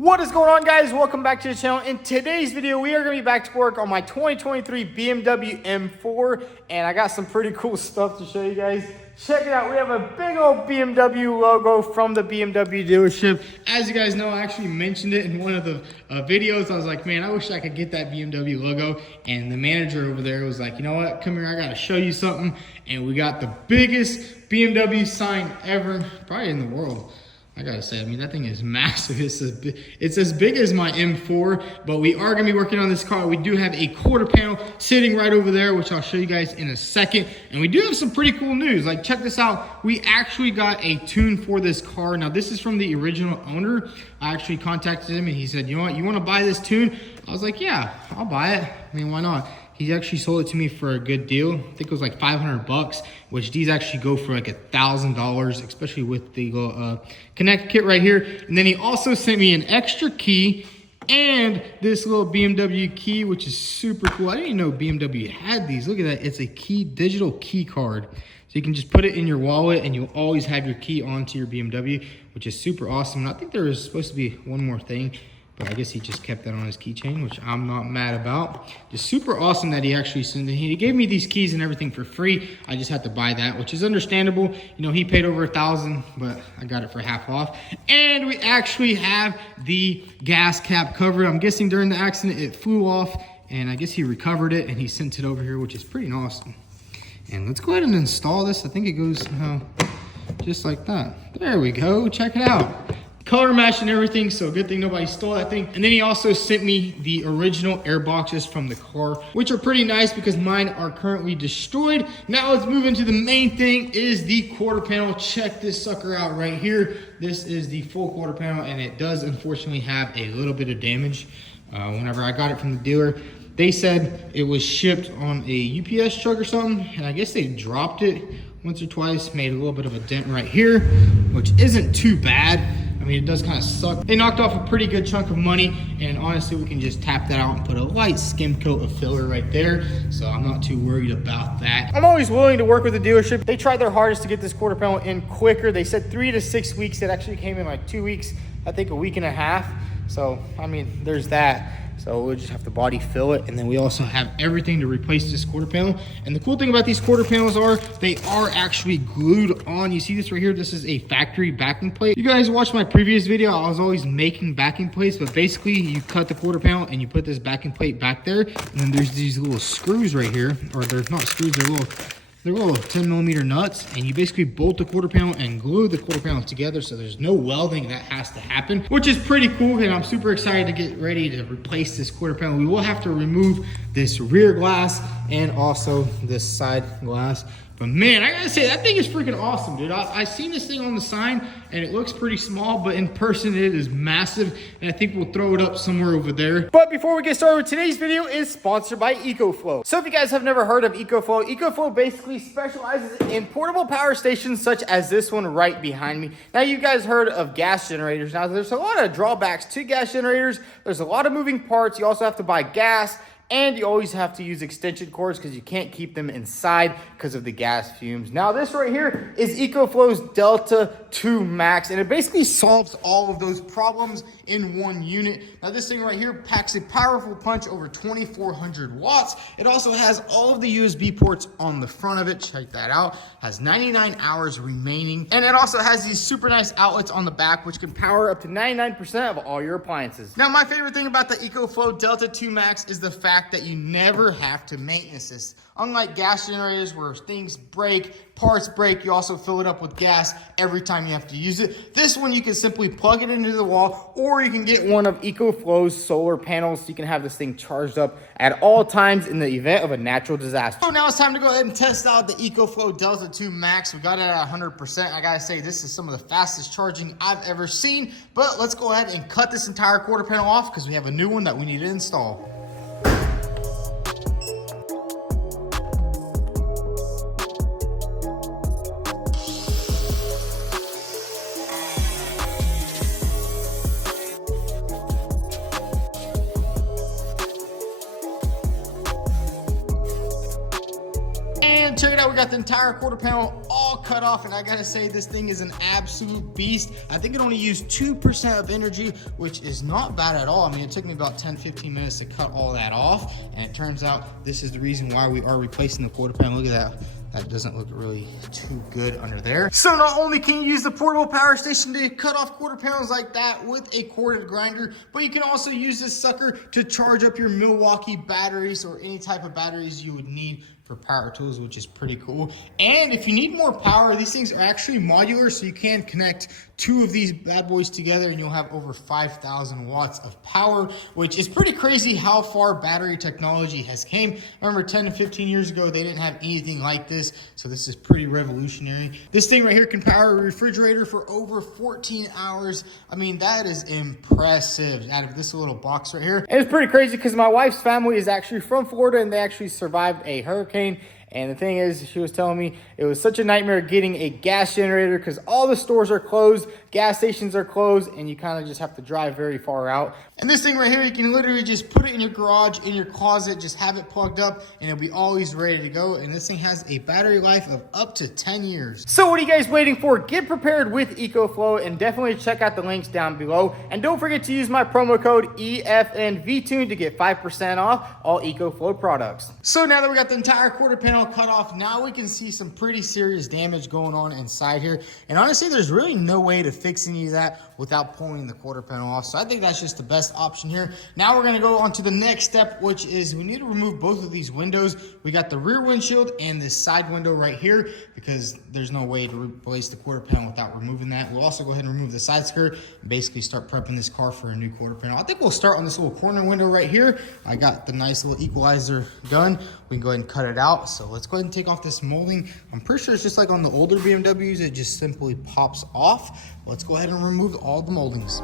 What is going on, guys? Welcome back to the channel. In today's video, we are going to be back to work on my 2023 BMW M4, and I got some pretty cool stuff to show you guys. Check it out. We have a big old BMW logo from the BMW dealership. As you guys know, I actually mentioned it in one of the videos. I was like, man, I wish I could get that BMW logo. And the manager over there was like, you know what? Come here, I got to show you something. And we got the biggest BMW sign ever, probably in the world. I gotta say, I mean, that thing is massive. It's as big as my M4, but we are gonna be working on this car. We do have a quarter panel sitting right over there, which I'll show you guys in a second. And we do have some pretty cool news. Like, check this out. We actually got a tune for this car. Now, this is from the original owner. I actually contacted him and he said, you know what, you wanna buy this tune? I was like, yeah, I'll buy it. I mean, why not? He actually sold it to me for a good deal. I think it was like 500 bucks, which these actually go for like $1,000, especially with the connect kit right here. And then he also sent me an extra key and this little BMW key, which is super cool. I didn't even know BMW had these. Look at that. It's a key, digital key card. So you can just put it in your wallet and you'll always have your key onto your BMW, which is super awesome. And I think there was supposed to be one more thing, but I guess he just kept that on his keychain, which I'm not mad about. Just super awesome that he actually sent it. He gave me these keys and everything for free. I just had to buy that, which is understandable. You know, he paid over $1,000, but I got it for half off. And we actually have the gas cap cover. I'm guessing during the accident, it flew off, and I guess he recovered it, and he sent it over here, which is pretty awesome. And let's go ahead and install this. I think it goes just like that. There we go. Check it out. Color match and everything, so good thing nobody stole that thing. And then he also sent me the original air boxes from the car, which are pretty nice because mine are currently destroyed. Now let's move into the main thing, is the quarter panel. Check this sucker out right here. This is the full quarter panel, and it does unfortunately have a little bit of damage. Whenever I got it from the dealer, they said it was shipped on a UPS truck or something, and I guess they dropped it once or twice, made a little bit of a dent right here, which isn't too bad. I mean, it does kind of suck. They knocked off a pretty good chunk of money, and honestly, we can just tap that out and put a light skim coat of filler right there. So I'm not too worried about that. I'm always willing to work with the dealership. They tried their hardest to get this quarter panel in quicker. They said 3 to 6 weeks. It actually came in like 2 weeks, I think a week and a half. So, I mean, there's that. So we'll just have to body fill it. And then we also have everything to replace this quarter panel. And the cool thing about these quarter panels are they are actually glued on. You see this right here? This is a factory backing plate. You guys watched my previous video. I was always making backing plates, but basically you cut the quarter panel and you put this backing plate back there. And then there's these little screws right here, or they're not screws, they're little 10mm nuts, and you basically bolt the quarter panel and glue the quarter panel together, so there's no welding that has to happen, which is pretty cool. And I'm super excited to get ready to replace this quarter panel. We will have to remove this rear glass and also this side glass. But man, I gotta say, that thing is freaking awesome, dude. I seen this thing on the sign and it looks pretty small, but in person it is massive. And I think we'll throw it up somewhere over there. But before we get started with today's video, is sponsored by EcoFlow. So if you guys have never heard of EcoFlow, EcoFlow basically specializes in portable power stations such as this one right behind me. Now, you guys heard of gas generators. Now, there's a lot of drawbacks to gas generators. There's a lot of moving parts. You also have to buy gas, and you always have to use extension cords because you can't keep them inside because of the gas fumes. Now, this right here is EcoFlow's Delta 2 Max, and it basically solves all of those problems in one unit. Now, this thing right here packs a powerful punch, over 2,400 watts. It also has all of the USB ports on the front of it. Check that out. Has 99 hours remaining. And it also has these super nice outlets on the back, which can power up to 99% of all your appliances. Now, my favorite thing about the EcoFlow Delta 2 Max is the fact that you never have to maintenance this. Unlike gas generators where things break, parts break, you also fill it up with gas every time you have to use it. This one, you can simply plug it into the wall, or you can get one of EcoFlow's solar panels so you can have this thing charged up at all times in the event of a natural disaster. So now it's time to go ahead and test out the EcoFlow Delta 2 Max. We got it at 100%. I gotta say, this is some of the fastest charging I've ever seen. But let's go ahead and cut this entire quarter panel off because we have a new one that we need to install. Check it it out, we got the entire quarter panel all cut off, and I gotta say, this thing is an absolute beast. I think it only used 2% of energy, which is not bad at all. I mean, it took me about 10-15 minutes to cut all that off, and it turns out this is the reason why we are replacing the quarter panel. Look at that. That doesn't look really too good under there. So not only can you use the portable power station to cut off quarter panels like that with a corded grinder, but you can also use this sucker to charge up your Milwaukee batteries or any type of batteries you would need for power tools, which is pretty cool. And if you need more power, these things are actually modular, so you can connect 2 of these bad boys together and you'll have over 5,000 watts of power, which is pretty crazy how far battery technology has came. Remember 10 to 15 years ago, they didn't have anything like this, so this is pretty revolutionary. This thing right here can power a refrigerator for over 14 hours. I mean, that is impressive out of this little box right here. And it's pretty crazy because my wife's family is actually from Florida and they actually survived a hurricane. And the thing is, she was telling me it was such a nightmare getting a gas generator because all the stores are closed, gas stations are closed, and you kind of just have to drive very far out. And this thing right here, you can literally just put it in your garage, in your closet, just have it plugged up, and it'll be always ready to go. And this thing has a battery life of up to 10 years. So what are you guys waiting for? Get prepared with EcoFlow, and definitely check out the links down below. And don't forget to use my promo code EFNVTuned to get 5% off all EcoFlow products. So now that we got the entire quarter panel cut off, now we can see some pretty serious damage going on inside here. And honestly, there's really no way to fix any of that without pulling the quarter panel off. So I think that's just the best option here. Now we're gonna go on to the next step, which is we need to remove both of these windows. We got the rear windshield and this side window right here because there's no way to replace the quarter panel without removing that. We'll also go ahead and remove the side skirt and basically start prepping this car for a new quarter panel. I think we'll start on this little corner window right here. I got the nice little equalizer done. We can go ahead and cut it out. So let's go ahead and take off this molding. I'm pretty sure it's just like on the older BMWs, it just simply pops off. Let's go ahead and remove all the moldings.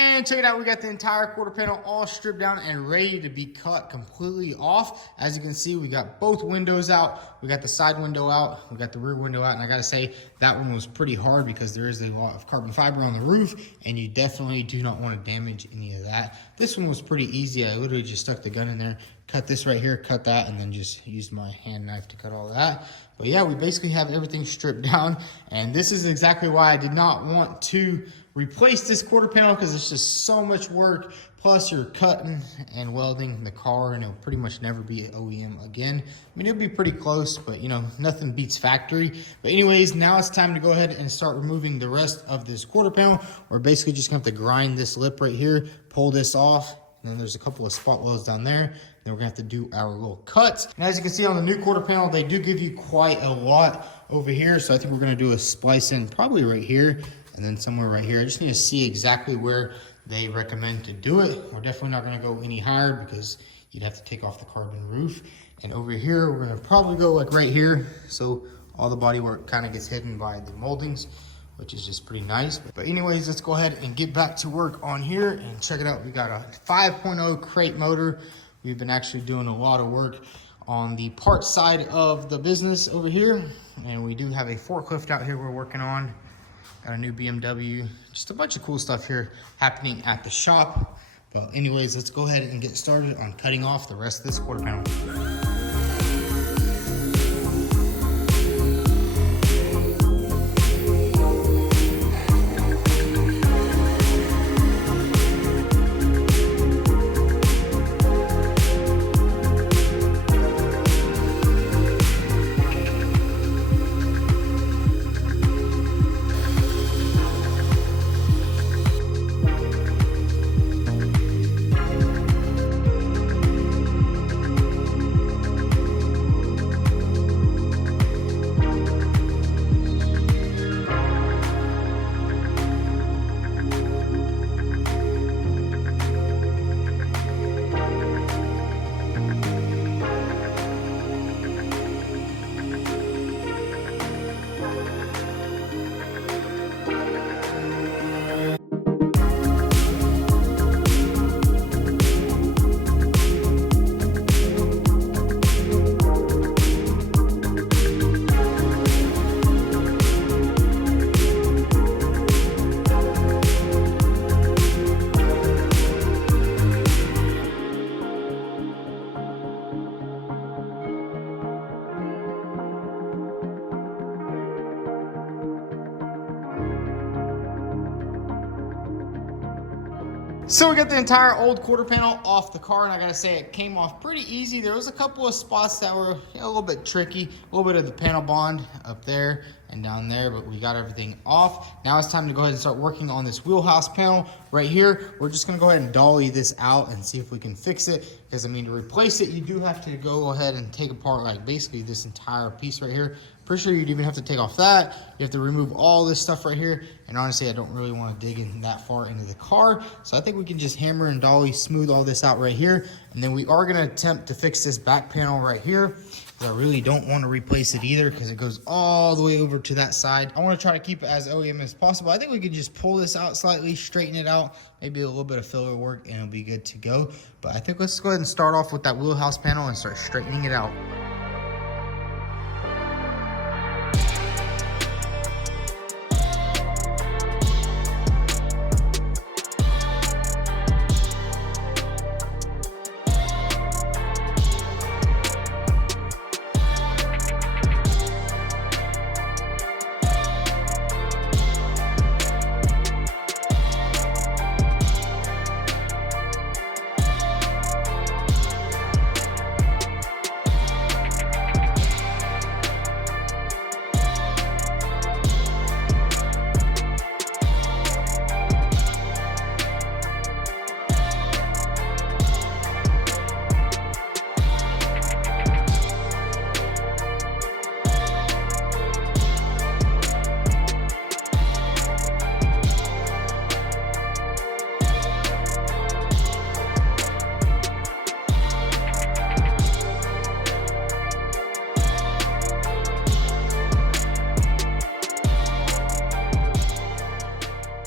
And check it out, we got the entire quarter panel all stripped down and ready to be cut completely off. As you can see, we got both windows out. We got the side window out. We got the rear window out. And I gotta say, that one was pretty hard because there is a lot of carbon fiber on the roof and you definitely do not want to damage any of that. This one was pretty easy. I literally just stuck the gun in there, cut this right here, cut that, and then just used my hand knife to cut all that. But yeah, we basically have everything stripped down. And this is exactly why I did not want to replace this quarter panel, because it's just so much work. Plus you're cutting and welding the car and it'll pretty much never be an OEM again. I mean, it'll be pretty close, but you know, nothing beats factory. But anyways, now it's time to go ahead and start removing the rest of this quarter panel. We're basically just gonna have to grind this lip right here, pull this off, and then there's a couple of spot welds down there. Then we're gonna have to do our little cuts. And as you can see on the new quarter panel, they do give you quite a lot over here. So I think we're gonna do a splice in probably right here and then somewhere right here. I just need to see exactly where they recommend to do it. We're definitely not gonna go any higher because you'd have to take off the carbon roof. And over here, we're gonna probably go like right here. So all the bodywork kind of gets hidden by the moldings, which is just pretty nice. But anyways, let's go ahead and get back to work on here and check it out. We got a 5.0 crate motor. We've been actually doing a lot of work on the parts side of the business over here. And we do have a forklift out here we're working on. Got a new BMW, just a bunch of cool stuff here happening at the shop. But anyways, let's go ahead and get started on cutting off the rest of this quarter panel. So we got the entire old quarter panel off the car, and I gotta say it came off pretty easy. There was a couple of spots that were a little bit tricky, a little bit of the panel bond up there and down there, but we got everything off. Now it's time to go ahead and start working on this wheelhouse panel right here. We're just gonna go ahead and dolly this out and see if we can fix it, because I mean, to replace it, you do have to go ahead and take apart like basically this entire piece right here. Pretty sure you'd even have to take off that. You have to remove all this stuff right here. And honestly, I don't really want to dig in that far into the car. So I think we can just hammer and dolly smooth all this out right here. And then we are going to attempt to fix this back panel right here. I really don't want to replace it either because it goes all the way over to that side. I want to try to keep it as OEM as possible. I think we could just pull this out slightly, straighten it out, maybe a little bit of filler work, and it'll be good to go. But I think let's go ahead and start off with that wheelhouse panel and start straightening it out.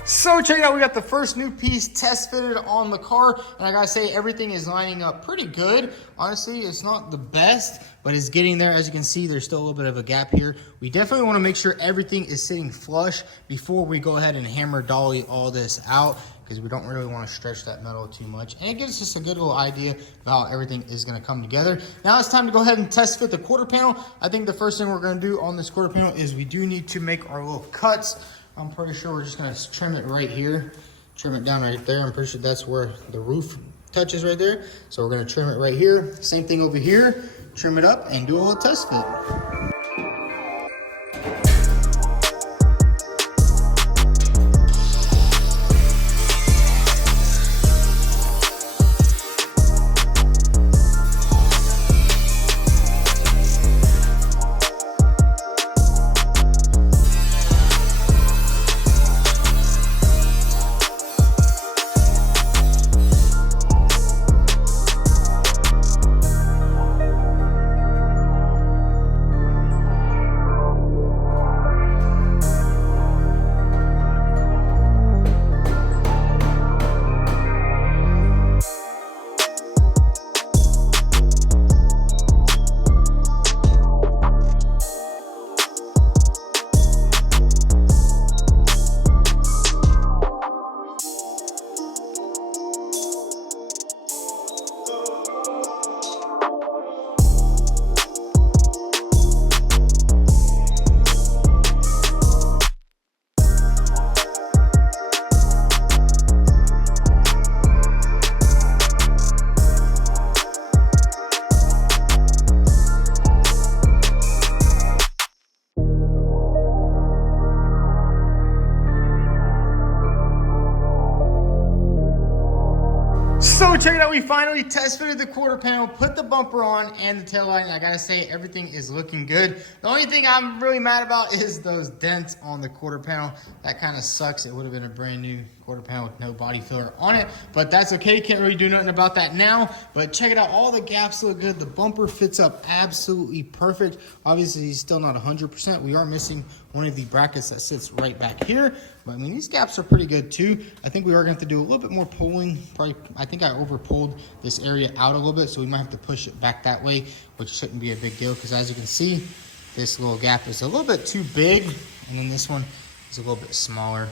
So check it out, we got the first new piece test fitted on the car, and I gotta say everything is lining up pretty good. Honestly, it's not the best, but it's getting there. As you can see, there's still a little bit of a gap here. We definitely wanna make sure everything is sitting flush before we go ahead and hammer dolly all this out, because we don't really wanna stretch that metal too much. And it gives us a good little idea about how everything is gonna come together. Now it's time to go ahead and test fit the quarter panel. I think the first thing we're gonna do on this quarter panel is we do need to make our little cuts. I'm pretty sure we're just gonna trim it right here, trim it down right there. I'm pretty sure that's where the roof touches right there. So we're gonna trim it right here. Same thing over here, trim it up and do a little test fit. So check it out, we finally test fitted the quarter panel, put the bumper on and the tail light, and I gotta say everything is looking good. The only thing I'm really mad about is those dents on the quarter panel. That kind of sucks. It would have been a brand new quarter panel with no body filler on it, but that's okay. Can't really do nothing about that now. But check it out, all the gaps look good. The bumper fits up absolutely perfect. Obviously he's still not 100%. We are missing one of the brackets that sits right back here, but I mean these gaps are pretty good too. I think we are going to have to do a little bit more pulling. Probably, I think I over pulled this area out a little bit, so we might have to push it back that way, which shouldn't be a big deal, because as you can see, this little gap is a little bit too big, and then this one is a little bit smaller.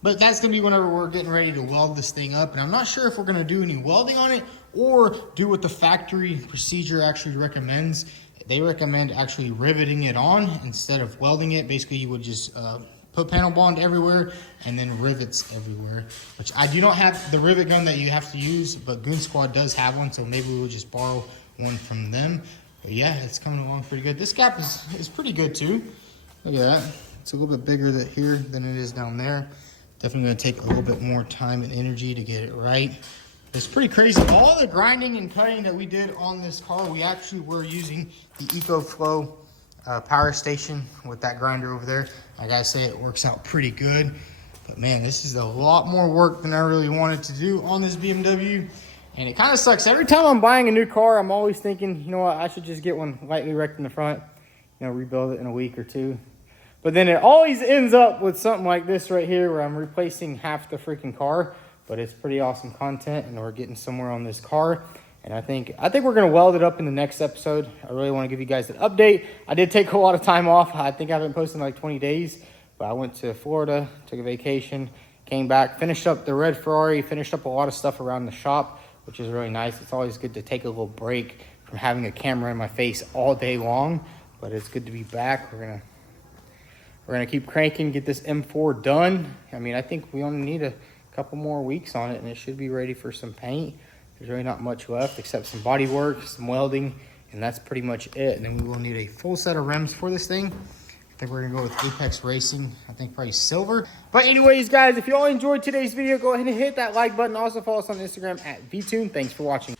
But that's going to be whenever we're getting ready to weld this thing up. And I'm not sure if we're going to do any welding on it or do what the factory procedure actually recommends. They recommend actually riveting it on instead of welding it. Basically, you would just put panel bond everywhere and then rivets everywhere. Which I do not have the rivet gun that you have to use, but Goon Squad does have one. So maybe we'll just borrow one from them. But yeah, it's coming along pretty good. This gap is pretty good too. Look at that. It's a little bit bigger here than it is down there. Definitely going to take a little bit more time and energy to get it right. It's pretty crazy. All the grinding and cutting that we did on this car, we actually were using the EcoFlow power station with that grinder over there. I gotta say, it works out pretty good. But man, this is a lot more work than I really wanted to do on this BMW. And it kind of sucks. Every time I'm buying a new car, I'm always thinking, you know what, I should just get one lightly wrecked in the front, you know, rebuild it in a week or two. But then it always ends up with something like this right here where I'm replacing half the freaking car. But it's pretty awesome content, and we're getting somewhere on this car. And I think we're going to weld it up in the next episode. I really want to give you guys an update. I did take a lot of time off. I think I haven't posted in like 20 days. But I went to Florida, took a vacation, came back, finished up the red Ferrari, finished up a lot of stuff around the shop, which is really nice. It's always good to take a little break from having a camera in my face all day long. But it's good to be back. We're gonna keep cranking, get this M4 done. I mean, I think we only need a couple more weeks on it and it should be ready for some paint. There's really not much left except some body work, some welding, and that's pretty much it. And then we will need a full set of rims for this thing. I think we're gonna go with Apex Racing. I think probably silver. But anyways, guys, if you all enjoyed today's video, go ahead and hit that like button. Also follow us on Instagram at vTuned. Thanks for watching.